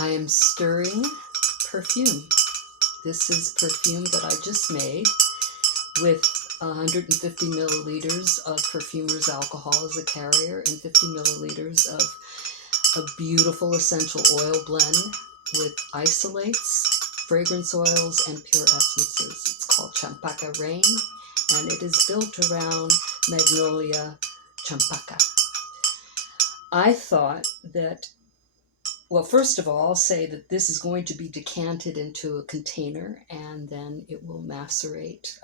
I am stirring perfume. This is perfume that I just made with 150 milliliters of perfumer's alcohol as a carrier and 50 milliliters of a beautiful essential oil blend with isolates, fragrance oils, and pure essences. It's called Champaka Rain, and it is built around Magnolia Champaka. I thought that, well, first of all, I'll say that this is going to be decanted into a container and then it will macerate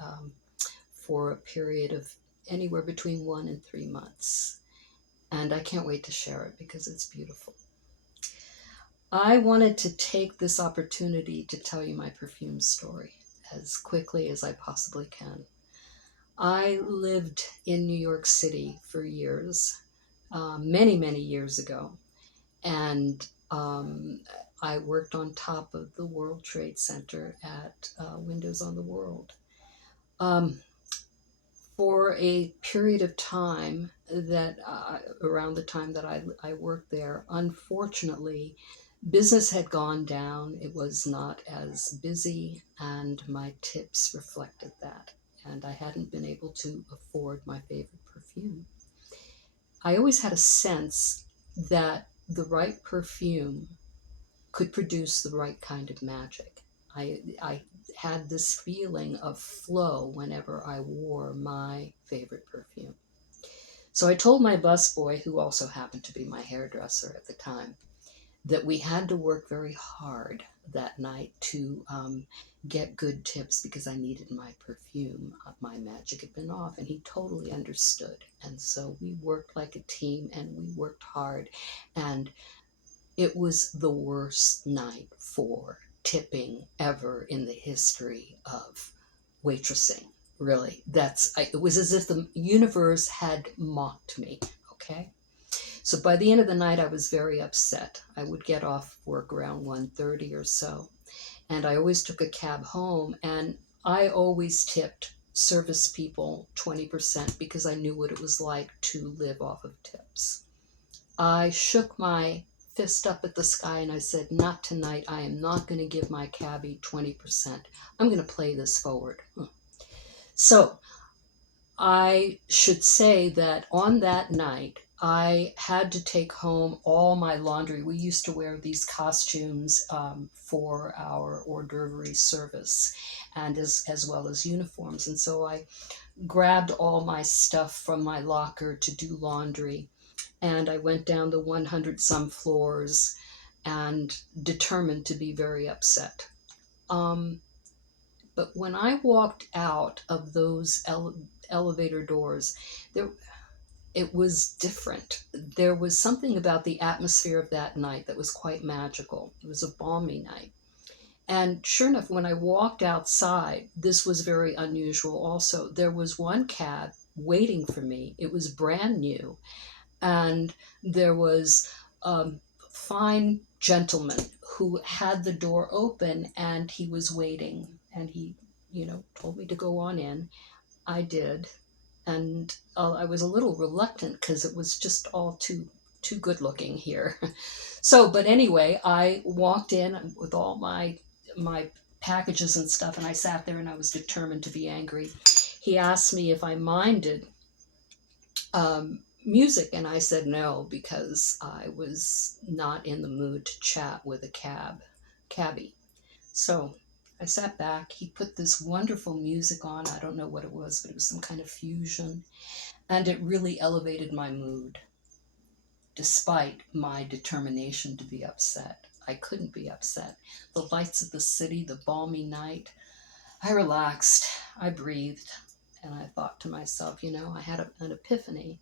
for a period of anywhere between 1 and 3 months. And I can't wait to share it because it's beautiful. I wanted to take this opportunity to tell you my perfume story as quickly as I possibly can. I lived in New York City for years, many, many years ago, and I worked on top of the World Trade Center at Windows on the World. Um, for a period of time that around the time that I worked there, unfortunately, business had gone down. It was not as busy, and my tips reflected that. And I hadn't been able to afford my favorite perfume. I always had a sense that the right perfume could produce the right kind of magic. I had this feeling of flow whenever I wore my favorite perfume. So I told my busboy, who also happened to be my hairdresser at the time, that we had to work very hard that night to get good tips because I needed my perfume. My magic had been off, and he totally understood. And so we worked like a team and we worked hard. And it was the worst night for tipping ever in the history of waitressing. Really, it was as if the universe had mocked me. Okay. So by the end of the night, I was very upset. I would get off work around 1:30 or so, and I always took a cab home, and I always tipped service people 20% because I knew what it was like to live off of tips. I shook my fist up at the sky and I said, not tonight. I am not going to give my cabbie 20%. I'm going to play this forward. So I should say that on that night, I had to take home all my laundry. We used to wear these costumes for our hors d'oeuvre service, and as well as uniforms. And so I grabbed all my stuff from my locker to do laundry, and I went down the 100 some floors and determined to be very upset. Um, but when I walked out of those elevator doors, there it was different. There was something about the atmosphere of that night that was quite magical. It was a balmy night. And sure enough, when I walked outside, this was very unusual also. There was one cab waiting for me. It was brand new. And there was a fine gentleman who had the door open and he was waiting. And he, told me to go on in. I did, and I was a little reluctant because it was just all too good looking here. So, but anyway, I walked in with all my packages and stuff, and I sat there and I was determined to be angry. He asked me if I minded music, and I said no because I was not in the mood to chat with a cabbie. So I sat back. He put this wonderful music on. I don't know what it was, but it was some kind of fusion. And it really elevated my mood, despite my determination to be upset. I couldn't be upset. The lights of the city, the balmy night, I relaxed, I breathed, and I thought to myself, I had an epiphany.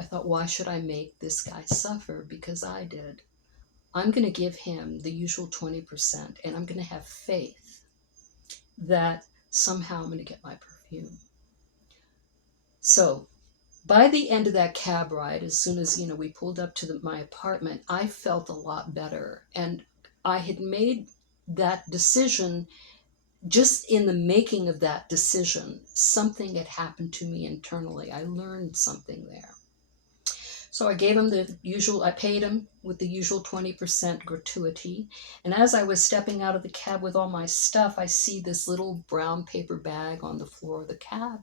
I thought, why should I make this guy suffer because I did? I'm going to give him the usual 20%, and I'm going to have faith that somehow I'm going to get my perfume. So by the end of that cab ride, as soon as we pulled up to my apartment, I felt a lot better, and I had made that decision. Just in the making of that decision, something had happened to me internally. I learned something there. So I gave him the usual, I paid him with the usual 20% gratuity. And as I was stepping out of the cab with all my stuff, I see this little brown paper bag on the floor of the cab.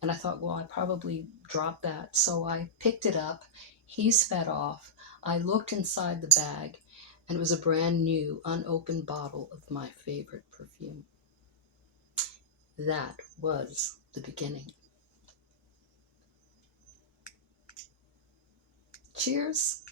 And I thought, well, I probably dropped that. So I picked it up. He sped off. I looked inside the bag, and it was a brand new, unopened bottle of my favorite perfume. That was the beginning. Cheers.